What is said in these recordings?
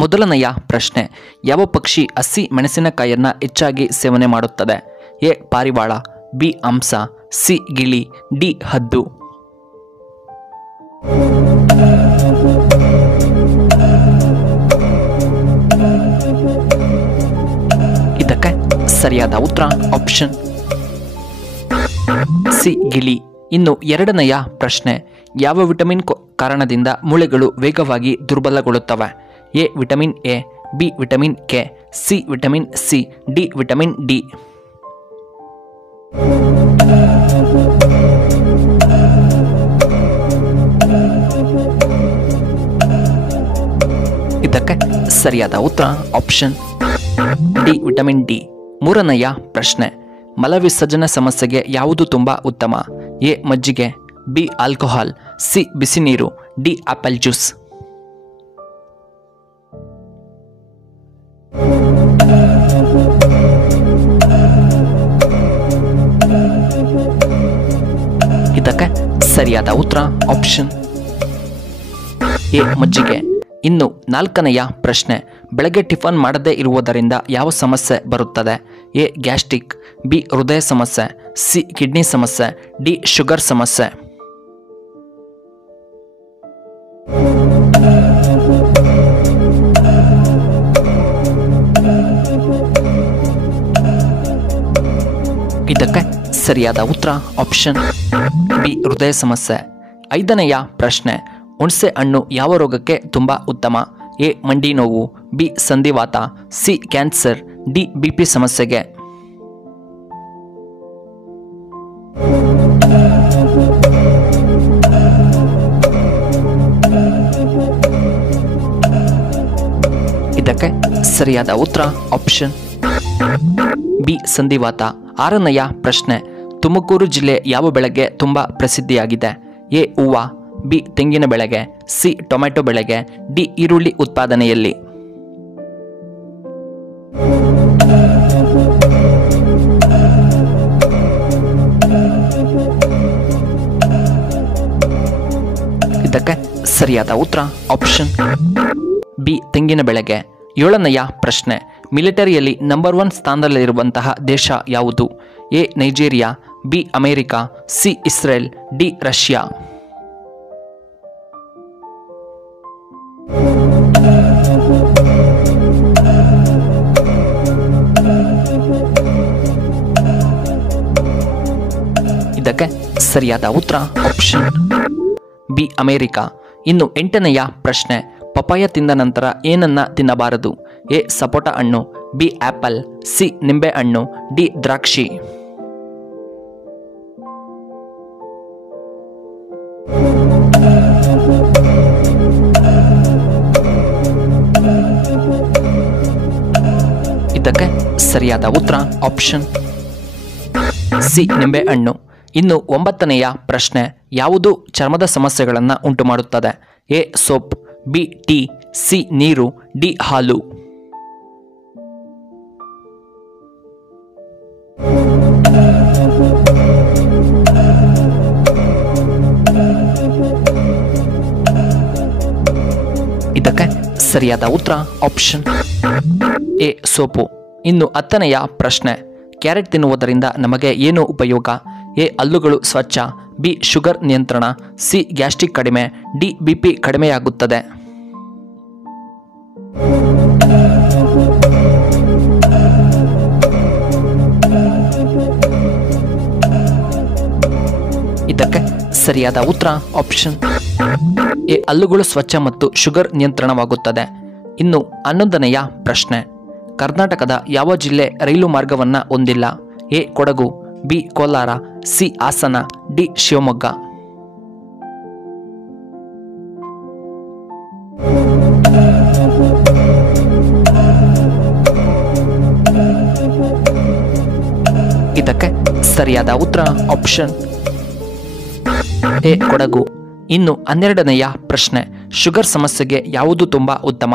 ಮೊದಲನೆಯ ಪ್ರಶ್ನೆ, ಯಾವ ಪಕ್ಷಿ ಹಸಿ ಮೆಣಸಿನಕಾಯಿಯನ್ನು ಹೆಚ್ಚಾಗಿ ಸೇವನೆ ಮಾಡುತ್ತದೆ? ಎ ಪಾರಿವಾಳ, ಬಿ ಹಂಸ, ಸಿ ಗಿಳಿ, ಡಿ ಹದ್ದು. ಇದಕ್ಕೆ ಸರಿಯಾದ ಉತ್ತರ ಆಪ್ಷನ್ ಸಿ ಗಿಳಿ. ಇನ್ನು ಎರಡನೆಯ ಪ್ರಶ್ನೆ, ಯಾವ ವಿಟಮಿನ್ ಕಾರಣದಿಂದ ಮೂಳೆಗಳು ವೇಗವಾಗಿ ದುರ್ಬಲಗೊಳ್ಳುತ್ತವೆ? A vitamin A, B vitamin K, C vitamin C, D vitamin D. ಇದಕ್ಕೆ ಸರಿಯಾದ ಉತ್ತರ ಆಪ್ಷನ್ ಡಿ ವಿಟಮಿನ್ ಡಿ. ಮೂರನೆಯ ಪ್ರಶ್ನೆ, ಮಲವಿಸರ್ಜನೆ ಸಮಸ್ಯೆಗೆ ಯಾವುದು ತುಂಬಾ ಉತ್ತಮ? ಎ ಮಜ್ಜಿಗೆ, ಬಿ ಆಲ್ಕೋಹಾಲ್, ಸಿ ಬಿಸಿ ನೀರು, ಡಿ ಆಪಲ್ ಜ್ಯೂಸ್. ಇದಕ್ಕೆ ಸರಿಯಾದ ಉತ್ತರ ಆಪ್ಷನ್ ಎ ಮಜ್ಜಿಗೆ. ಇನ್ನು ನಾಲ್ಕನೆಯ ಪ್ರಶ್ನೆ, ಬೆಳಗ್ಗೆ ಟಿಫನ್ ಮಾಡದೇ ಇರುವುದರಿಂದ ಯಾವ ಸಮಸ್ಯೆ ಬರುತ್ತದೆ? ಎ ಗ್ಯಾಸ್ಟ್ರಿಕ್, ಬಿ ಹೃದಯ ಸಮಸ್ಯೆ, ಸಿ ಕಿಡ್ನಿ ಸಮಸ್ಯೆ, ಡಿ ಶುಗರ್ ಸಮಸ್ಯೆ. ಇದಕ್ಕೆ ಸರಿಯಾದ ಉತ್ತರ ಆಪ್ಷನ್ ಬಿ ಹೃದಯ ಸಮಸ್ಯೆ. ಐದನೆಯ ಪ್ರಶ್ನೆ, ಹುಣಸೆ ಹಣ್ಣು ಯಾವ ರೋಗಕ್ಕೆ ತುಂಬಾ ಉತ್ತಮ? ಎ ಮಂಡಿ ನೋವು, ಬಿ ಸಂಧಿವಾತ, ಸಿ ಕ್ಯಾನ್ಸರ್, ಡಿ ಬಿಪಿ ಸಮಸ್ಯೆಗೆ. ಇದಕ್ಕೆ ಸರಿಯಾದ ಉತ್ತರ ಆಪ್ಷನ್ ಬಿ ಸಂಧಿವಾತ. ಆರನೆಯ ಪ್ರಶ್ನೆ, ತುಮಕೂರು ಜಿಲ್ಲೆ ಯಾವ ಬೆಳೆಗೆ ತುಂಬಾ ಪ್ರಸಿದ್ಧಿಯಾಗಿದೆ? ಎ ಹೂವ, ಬಿ ತೆಂಗಿನ ಬೆಳೆಗೆ, ಸಿ ಟೊಮೆಟೊ ಬೆಳೆಗೆ, ಡಿ ಈರುಳ್ಳಿ ಉತ್ಪಾದನೆಯಲ್ಲಿ. ಇದಕ್ಕೆ ಸರಿಯಾದ ಉತ್ತರ ಆಪ್ಷನ್ ಬಿ ತೆಂಗಿನ ಬೆಳೆಗೆ. ಏಳನೆಯ ಪ್ರಶ್ನೆ, ಮಿಲಿಟರಿಯಲ್ಲಿ ನಂಬರ್ 1 ಸ್ಥಾನದಲ್ಲಿರುವಂತಹ ದೇಶ ಯಾವುದು? A Nigeria, B America, C Israel, D Russia. ಇದಕ್ಕೆ ಸರಿಯಾದ ಉತ್ತರ ಆಪ್ಷನ್ ಬಿ ಅಮೆರಿಕ. ಇನ್ನು ಎಂಟನೆಯ ಪ್ರಶ್ನೆ, ಪಪಾಯ ತಿಂದ ನಂತರ ಏನನ್ನ ತಿನ್ನಬಾರದು? ಎ ಸಪೋಟ ಹಣ್ಣು, ಬಿ ಆಪಲ್, ಸಿ ನಿಂಬೆ ಹಣ್ಣು, ಡಿ ದ್ರಾಕ್ಷಿ. ಇದಕ್ಕೆ ಸರಿಯಾದ ಉತ್ತರ ಆಪ್ಷನ್ ಸಿ ನಿಂಬೆ ಹಣ್ಣು. ಇನ್ನು ಒಂಬತ್ತನೆಯ ಪ್ರಶ್ನೆ, ಯಾವುದು ಚರ್ಮದ ಸಮಸ್ಯೆಗಳನ್ನು ಉಂಟು ಮಾಡುತ್ತದೆ? A soap, B tea, C ನೀರು, ಡಿ ಹಾಲು. ಇದಕ್ಕೆ ಸರಿಯಾದ ಉತ್ತರ ಆಪ್ಷನ್ ಎ ಸೋಪು. ಇನ್ನು ಹತ್ತನೆಯ ಪ್ರಶ್ನೆ, ಕ್ಯಾರೆಟ್ ತಿನ್ನುವುದರಿಂದ ನಮಗೆ ಏನು ಉಪಯೋಗ? ಎ ಹಲ್ಲುಗಳು ಸ್ವಚ್ಛ, ಬಿ ಶುಗರ್ ನಿಯಂತ್ರಣ, ಸಿ ಗ್ಯಾಸ್ಟ್ರಿಕ್ ಕಡಿಮೆ, ಡಿ ಬಿಪಿ ಕಡಿಮೆಯಾಗುತ್ತದೆ. ಇದಕ್ಕೆ ಸರಿಯಾದ ಉತ್ತರ ಆಪ್ಷನ್ ಎ ಹಲ್ಲುಗಳು ಸ್ವಚ್ಛ ಮತ್ತು ಶುಗರ್ ನಿಯಂತ್ರಣವಾಗುತ್ತದೆ. ಇನ್ನು 11ನೆಯ ಪ್ರಶ್ನೆ, ಕರ್ನಾಟಕದ ಯಾವ ಜಿಲ್ಲೆ ರೈಲು ಮಾರ್ಗವನ್ನು ಹೊಂದಿಲ್ಲ? A Kodagu, B Kolar, C Hassan, D Shivamogga. ಇದಕ್ಕೆ ಸರಿಯಾದ ಉತ್ತರ ಆಪ್ಷನ್ ಎ ಕೊಡಗು. ಇನ್ನು 12ನೆಯ ಪ್ರಶ್ನೆ, ಶುಗರ್ ಸಮಸ್ಯೆಗೆ ಯಾವುದು ತುಂಬಾ ಉತ್ತಮ?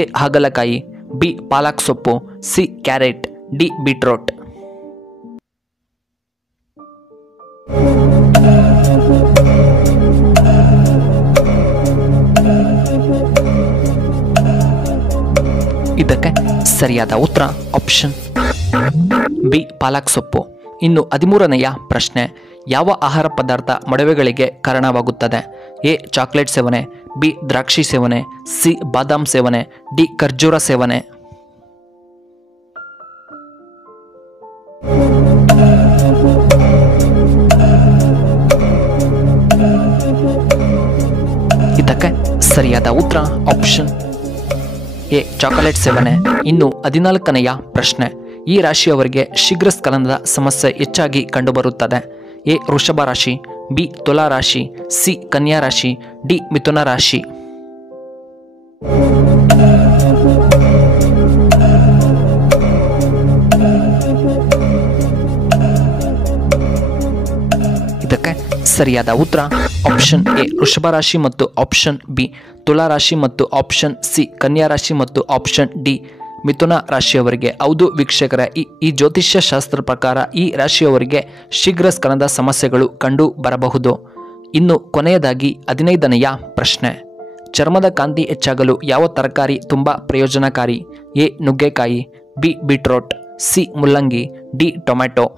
ಎ ಹಾಗಲಕಾಯಿ, ಬಿ ಪಾಲಕ್ ಸೊಪ್ಪು, ಸಿ ಕ್ಯಾರೆಟ್, ಡಿ ಬೀಟ್ರೋಟ್. ಇದಕ್ಕೆ ಸರಿಯಾದ ಉತ್ತರ ಆಪ್ಷನ್ ಬಿ ಪಾಲಕ್ ಸೊಪ್ಪು. ಇನ್ನು 13ನೆಯ ಪ್ರಶ್ನೆ, ಯಾವ ಆಹಾರ ಪದಾರ್ಥ ಮೊಡವೆಗಳಿಗೆ ಕಾರಣವಾಗುತ್ತದೆ? ಎ ಚಾಕ್ಲೇಟ್ ಸೇವನೆ, ಬಿ ದ್ರಾಕ್ಷಿ ಸೇವನೆ, ಸಿ ಬಾದಾಮ್ ಸೇವನೆ, ಡಿ ಖರ್ಜೂರ ಸೇವನೆ. ಇದಕ್ಕೆ ಸರಿಯಾದ ಉತ್ತರ ಆಪ್ಷನ್ ಎ ಚಾಕೊಲೇಟ್ ಸೇವನೆ. ಇನ್ನು 14ನೆಯ ಪ್ರಶ್ನೆ, ಈ ರಾಶಿಯವರಿಗೆ ಶೀಘ್ರ ಸ್ಖಲನದ ಸಮಸ್ಯೆ ಹೆಚ್ಚಾಗಿ ಕಂಡುಬರುತ್ತದೆ. ಎ ವೃಷಭ ರಾಶಿ, ಬಿ ತುಲಾ ರಾಶಿ, ಸಿ ಕನ್ಯಾ ರಾಶಿ, ಡಿ ಮಿಥುನ ರಾಶಿ. ಇದಕ್ಕೆ ಸರಿಯಾದ ಉತ್ತರ ಆಪ್ಷನ್ ಎ ವೃಷಭ ರಾಶಿ ಮತ್ತು ಆಪ್ಷನ್ ಬಿ ತುಲಾ ರಾಶಿ ಮತ್ತು ಆಪ್ಷನ್ ಸಿ ಕನ್ಯಾ ರಾಶಿ ಮತ್ತು ಆಪ್ಷನ್ ಡಿ ಮಿಥುನ ರಾಶಿಯವರಿಗೆ. ಹೌದು ವೀಕ್ಷಕರೇ, ಈ ಜ್ಯೋತಿಷ್ಯ ಶಾಸ್ತ್ರ ಪ್ರಕಾರ ಈ ರಾಶಿಯವರಿಗೆ ಶೀಘ್ರ ಸ್ಖಲನದ ಸಮಸ್ಯೆಗಳು ಕಂಡು ಬರಬಹುದು. ಇನ್ನು ಕೊನೆಯದಾಗಿ 15ನೆಯ ಪ್ರಶ್ನೆ, ಚರ್ಮದ ಕಾಂತಿ ಹೆಚ್ಚಾಗಲು ಯಾವ ತರಕಾರಿ ತುಂಬ ಪ್ರಯೋಜನಕಾರಿ? ಎ ನುಗ್ಗೆಕಾಯಿ, ಬಿ ಬೀಟ್ರೋಟ್, ಸಿ ಮುಲ್ಲಂಗಿ, ಡಿ ಟೊಮ್ಯಾಟೊ.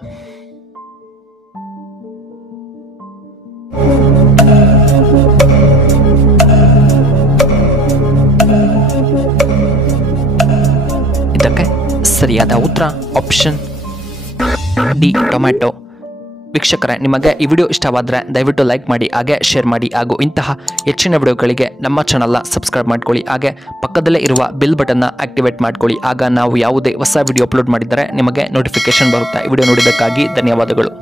ಇದಕ್ಕೆ ಸರಿಯಾದ ಉತ್ತರ ಆಪ್ಷನ್ ಡಿ ಟೊಮ್ಯಾಟೊ. ವೀಕ್ಷಕರೇ, ನಿಮಗೆ ಈ ವಿಡಿಯೋ ಇಷ್ಟವಾದರೆ ದಯವಿಟ್ಟು ಲೈಕ್ ಮಾಡಿ, ಹಾಗೆ ಶೇರ್ ಮಾಡಿ, ಹಾಗೂ ಇಂತಹ ಹೆಚ್ಚಿನ ವಿಡಿಯೋಗಳಿಗೆ ನಮ್ಮ ಚಾನಲ್ನ ಸಬ್ಸ್ಕ್ರೈಬ್ ಮಾಡ್ಕೊಳ್ಳಿ. ಹಾಗೆ ಪಕ್ಕದಲ್ಲೇ ಇರುವ ಬೆಲ್ ಬಟನ್ನ ಆಕ್ಟಿವೇಟ್ ಮಾಡ್ಕೊಳ್ಳಿ. ಆಗ ನಾವು ಯಾವುದೇ ಹೊಸ ವಿಡಿಯೋ ಅಪ್ಲೋಡ್ ಮಾಡಿದರೆ ನಿಮಗೆ ನೋಟಿಫಿಕೇಶನ್ ಬರುತ್ತೆ. ಈ ವಿಡಿಯೋ ನೋಡಿದ್ದಕ್ಕಾಗಿ ಧನ್ಯವಾದಗಳು.